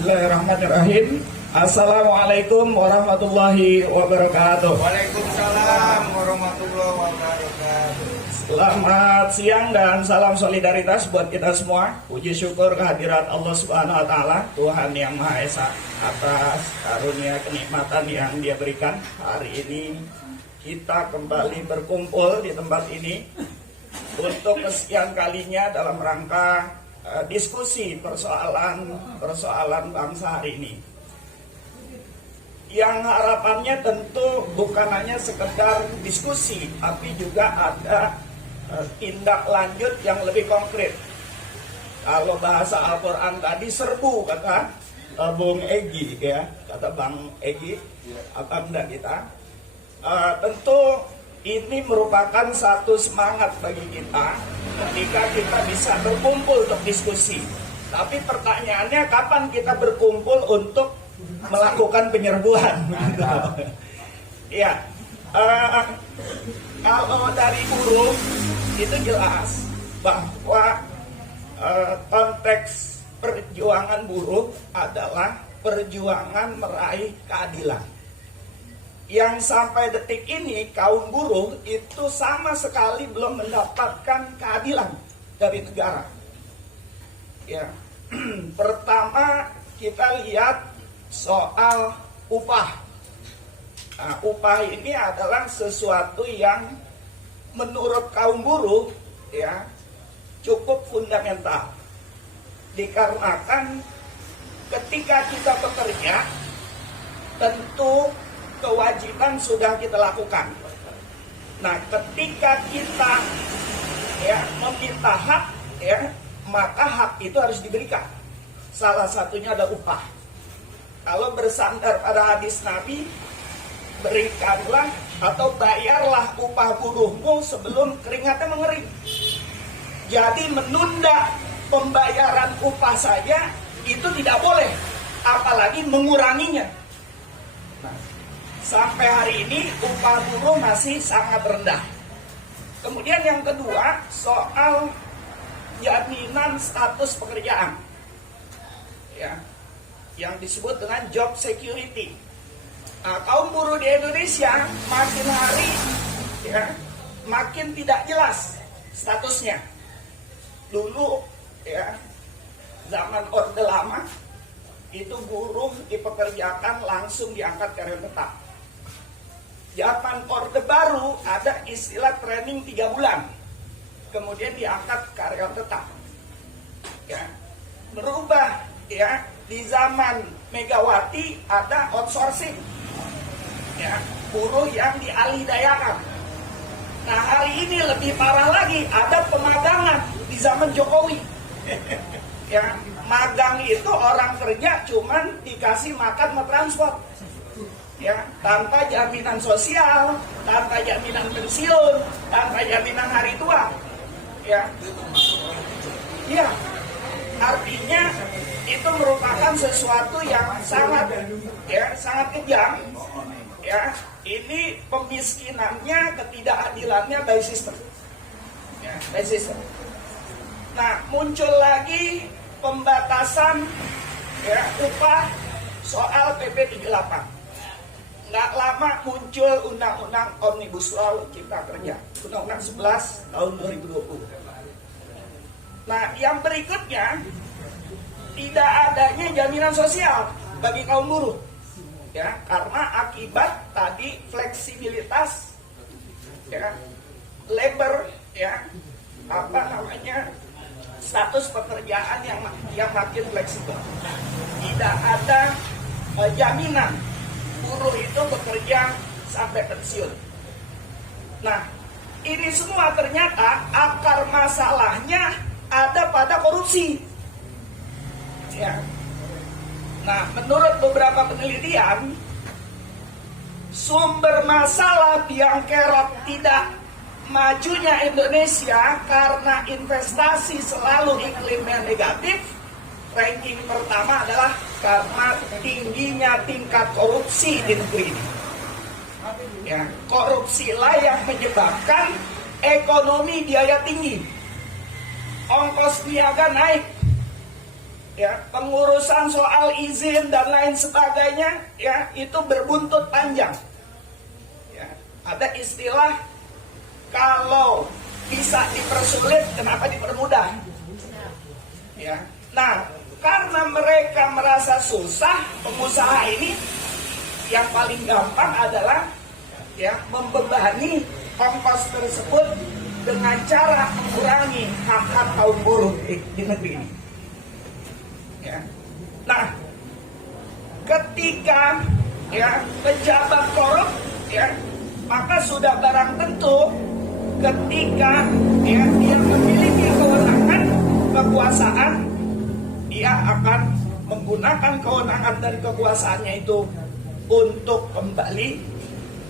Bismillahirrahmanirrahim. Assalamualaikum warahmatullahi wabarakatuh. Waalaikumsalam warahmatullahi wabarakatuh. Selamat siang dan salam solidaritas buat kita semua. Puji syukur kehadirat Allah Subhanahu wa taala, Tuhan yang Maha Esa, atas karunia kenikmatan yang Dia berikan. Hari ini kita kembali berkumpul di tempat ini untuk kesekian kalinya dalam rangka diskusi persoalan bangsa hari ini. Yang harapannya tentu bukan hanya sekedar diskusi, tapi juga ada tindak lanjut yang lebih konkret. Kalau bahasa Al-Quran tadi serbu, kata Bung Egi, ya, kata Bang Egi, Abanda kita. Tentu ini merupakan satu semangat bagi kita ketika kita bisa berkumpul untuk diskusi. Tapi pertanyaannya, kapan kita berkumpul untuk melakukan penyerbuan? Ya, kalau dari buruh itu jelas bahwa konteks perjuangan buruh adalah perjuangan meraih keadilan. Yang sampai detik ini kaum buruh itu sama sekali belum mendapatkan keadilan dari negara. Ya, pertama kita lihat soal upah. Nah, upah ini adalah sesuatu yang menurut kaum buruh ya cukup fundamental. Dikarenakan ketika kita bekerja tentu kewajiban sudah kita lakukan. Nah, ketika kita ya meminta hak ya, maka hak itu harus diberikan. Salah satunya adalah upah. Kalau bersandar pada hadis Nabi, berikanlah atau bayarlah upah buruhmu sebelum keringatnya mengering. Jadi menunda pembayaran upah saja itu tidak boleh, apalagi menguranginya. Nah, sampai hari ini upah buruh masih sangat rendah. Kemudian yang kedua, soal jaminan status pekerjaan, ya, yang disebut dengan job security. Nah, kaum buruh di Indonesia makin hari ya makin tidak jelas statusnya. Dulu ya zaman Orde Lama itu buruh dipekerjakan langsung diangkat karyawan tetap. Zaman Orde Baru ada istilah training 3 bulan, kemudian diangkat karyawan tetap. Ya, berubah ya, di zaman Megawati ada outsourcing. Ya, buruh yang dialihdayakan. Nah, hari ini lebih parah lagi, ada pemagangan di zaman Jokowi. Ya, magang itu orang kerja cuman dikasih makan sama transport. Ya, tanpa jaminan sosial, tanpa jaminan pensiun, tanpa jaminan hari tua. Ya. Iya. Artinya itu merupakan sesuatu yang sangat kejam. Ya, ini pemiskinannya, ketidakadilannya by system. Ya, by system. Nah, muncul lagi pembatasan ya upah soal PP 38. Nggak lama muncul Undang-Undang Omnibus Law Cipta Kerja, Undang-Undang 11 tahun 2020. Nah, yang berikutnya, tidak adanya jaminan sosial bagi kaum buruh. Ya, karena akibat tadi fleksibilitas ya, labor ya, status pekerjaan yang makin fleksibel. Tidak ada jaminan buruh itu bekerja sampai pensiun. Nah, ini semua ternyata akar masalahnya ada pada korupsi. Ya. Nah, menurut beberapa penelitian, sumber masalah biang kerok tidak majunya Indonesia karena investasi selalu iklimnya negatif. Ranking pertama adalah karena tingginya tingkat korupsi di negeri ini. Ya, korupsilah yang menyebabkan ekonomi biaya tinggi, ongkos niaga naik, ya pengurusan soal izin dan lain sebagainya ya itu berbuntut panjang. Ya, ada istilah kalau bisa dipersulit kenapa dipermudah? Ya. Nah, karena mereka merasa susah, pengusaha ini yang paling gampang adalah ya membebani ongkos tersebut dengan cara mengurangi hak-hak kaum buruh di negeri ini. Ya. Nah, ketika ya pejabat korup ya maka sudah barang tentu ketika ya dia memiliki kewenangan kekuasaan, dia akan menggunakan kewenangan dan kekuasaannya itu untuk kembali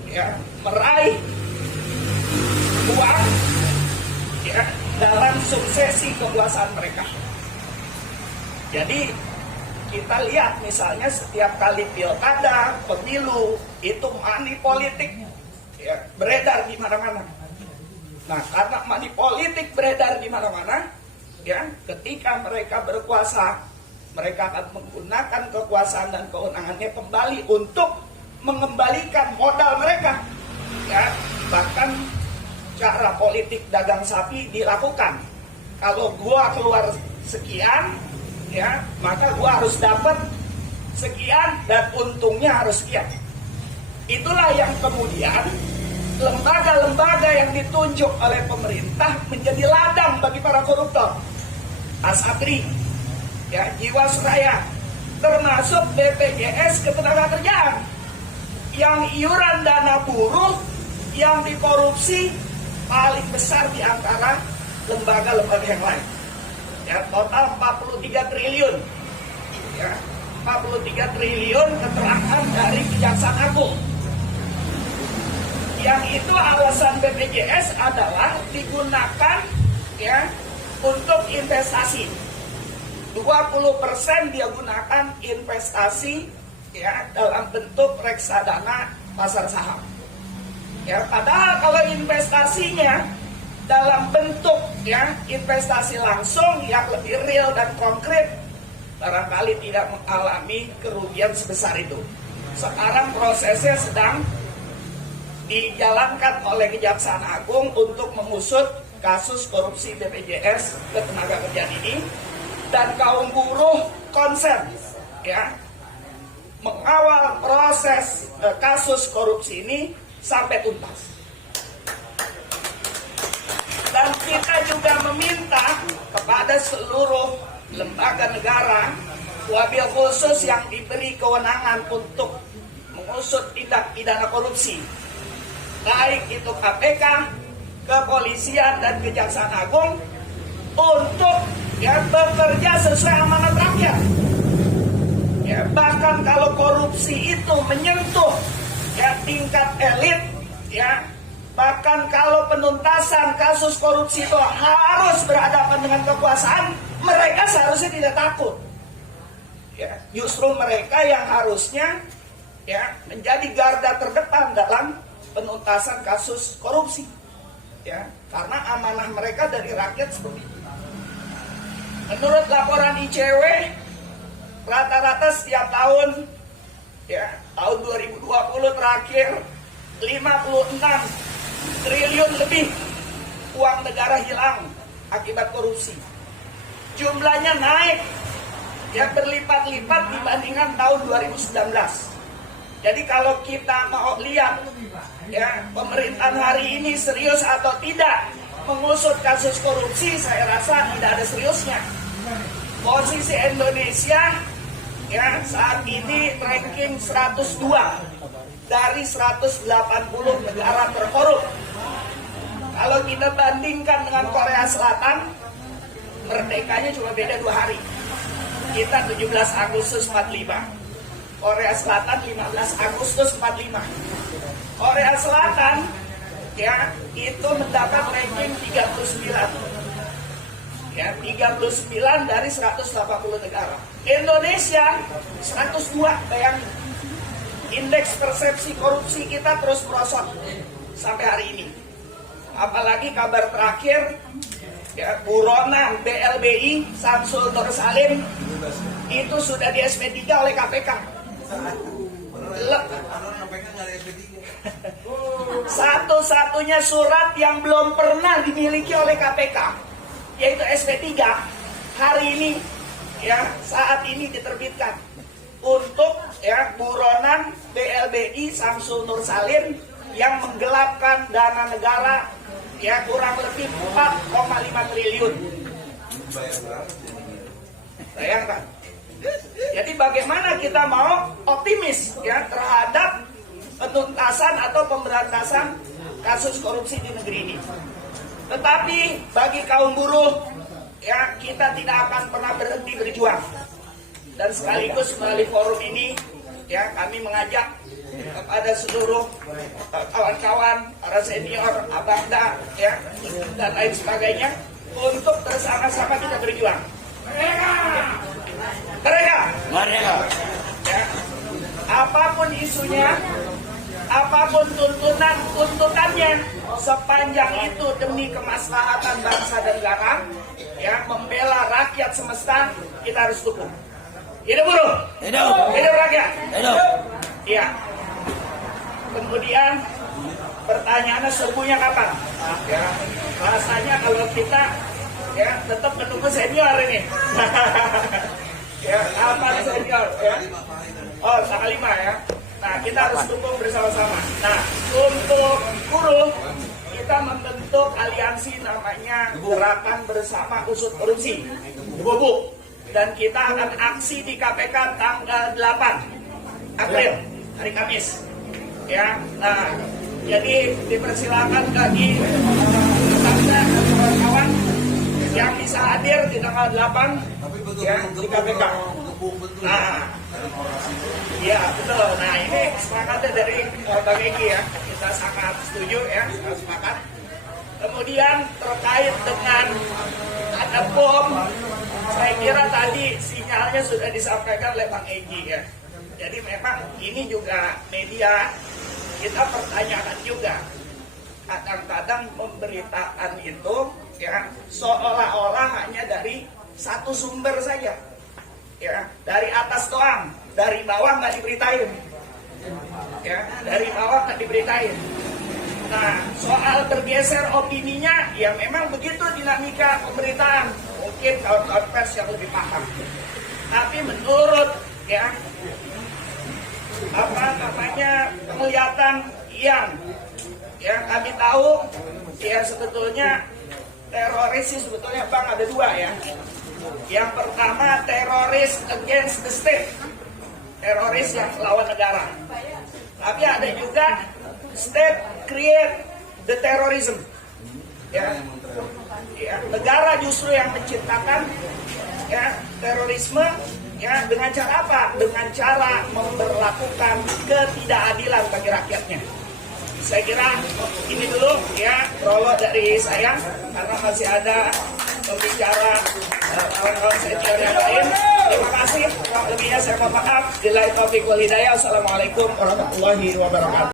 ya meraih uang ya dalam suksesi kekuasaan mereka. Jadi kita lihat misalnya setiap kali pilkada, pemilu itu money politik ya beredar di mana-mana. Nah, karena money politik beredar di mana-mana, ya, ketika mereka berkuasa, mereka akan menggunakan kekuasaan dan kewenangannya kembali untuk mengembalikan modal mereka. Ya, bahkan cara politik dagang sapi dilakukan. Kalau gua keluar sekian, ya, maka gua harus dapat sekian dan untungnya harus sekian. Itulah yang kemudian lembaga-lembaga yang ditunjuk oleh pemerintah menjadi ladang bagi para koruptor. Asabri, ya, Jiwasraya, termasuk BPJS Ketenagakerjaan, yang iuran dana buruh yang dikorupsi paling besar di antara lembaga-lembaga yang lain. Ya, total 43 triliun. Ya, 43 triliun keterangan dari Kejaksaan Agung. Yang itu alasan BPJS adalah digunakan ya untuk investasi. 20% dia gunakan investasi ya dalam bentuk reksadana pasar saham. Ya, padahal kalau investasinya dalam bentuk ya investasi langsung yang lebih real dan konkret, barangkali tidak mengalami kerugian sebesar itu. Sekarang prosesnya sedang dijalankan oleh Kejaksaan Agung untuk mengusut kasus korupsi BPJS Ketenagakerjaan ini, dan kaum buruh konsen ya mengawal proses kasus korupsi ini sampai tuntas. Dan kita juga meminta kepada seluruh lembaga negara, wabil khusus yang diberi kewenangan untuk mengusut tindak pidana korupsi, baik itu KPK, kepolisian dan Kejaksaan Agung, untuk ya bekerja sesuai amanat rakyat. Ya, bahkan kalau korupsi itu menyentuh ya tingkat elit, ya bahkan kalau penuntasan kasus korupsi itu harus berhadapan dengan kekuasaan, mereka seharusnya tidak takut. Ya, justru mereka yang harusnya ya menjadi garda terdepan dalam penuntasan kasus korupsi. Ya, karena amanah mereka dari rakyat seperti itu. Menurut laporan ICW, rata-rata setiap tahun, ya tahun 2020 terakhir, 56 triliun lebih uang negara hilang akibat korupsi. Jumlahnya naik, ya berlipat-lipat dibandingkan tahun 2019. Jadi kalau kita mau lihat ya pemerintahan hari ini serius atau tidak mengusut kasus korupsi, saya rasa tidak ada seriusnya. Posisi Indonesia ya saat ini ranking 102 dari 180 negara terkorup. Kalau kita bandingkan dengan Korea Selatan, merdekanya cuma beda 2 hari. Kita 17 Agustus 45, Korea Selatan 15 Agustus 45. Korea Selatan ya itu mendapat ranking 39. Ya, 39 dari 180 negara. Indonesia 102, bayangin. Indeks persepsi korupsi kita terus merosot sampai hari ini. Apalagi kabar terakhir ya buronan BLBI Samsul Nur Salim itu sudah di SP3 oleh KPK. Satu-satunya surat yang belum pernah dimiliki oleh KPK, yaitu SP3, hari ini ya saat ini diterbitkan untuk ya buronan BLBI Samsul Nur Salim yang menggelapkan dana negara ya kurang lebih 4,5 triliun. Bayangkan. Jadi bagaimana kita mau optimis ya terhadap penuntasan atau pemberantasan kasus korupsi di negeri ini. Tetapi bagi kaum buruh ya kita tidak akan pernah berhenti berjuang. Dan sekaligus melalui forum ini ya kami mengajak kepada seluruh kawan-kawan, para senior, abangda ya dan lain sebagainya untuk bersama-sama kita berjuang. Mereka. Ya. Apapun isunya, apapun tuntutannya, sepanjang itu demi kemaslahatan bangsa dan negara, ya membela rakyat semesta, kita harus dukung. Hidup buruh, hidup rakyat, Iya. Kemudian pertanyaannya sembuhnya kapan? Ya, rasanya kalau kita ya tetap menunggu senior ini. Ya, apa senior ya? Oh, tanggal 5 ya. Nah, kita harus dukung bersama-sama. Nah, untuk buruh kita membentuk aliansi namanya Gerakan Bersama Usut Korupsi, GOBU. Dan kita akan aksi di KPK tanggal 8 April, hari Kamis. Ya, nah, jadi dipersilakan bagi teman-teman dan kawan-kawan yang bisa hadir di tanggal 8 ya di KPK. Nah, ya betul. Nah ini kesepakatan dari Bang Egi ya, kita sangat setuju ya, sangat sepakat. Kemudian terkait dengan ada bom, saya kira tadi sinyalnya sudah disampaikan oleh Bang Egi ya. Jadi memang ini juga media kita pertanyakan juga. Kadang-kadang memberitakan itu ya seolah-olah hanya dari satu sumber saja. Ya, dari atas doang, dari bawah nggak diberitain. Ya, dari bawah nggak diberitain. Nah, soal bergeser opininya, ya memang begitu dinamika pemberitaan. Mungkin kawan-kawan pers yang lebih paham. Tapi menurut ya apa namanya penglihatan yang kami tahu, ya sebetulnya teroris sih sebetulnya Bang ada dua ya. Yang pertama teroris against the state, teroris yang lawan negara. Tapi ada juga state create the terrorism. Ya, negara justru yang menciptakan ya terorisme. Ya, dengan cara apa? Dengan cara memperlakukan ketidakadilan bagi rakyatnya. Saya kira ini dulu ya prolog dari saya karena masih ada pembicara kawan-kawan senior yang lain. Terima kasih. Kurang lebihnya saya mohon maaf. Billahi taufiq wal hidayah. Assalamualaikum warahmatullahi wabarakatuh.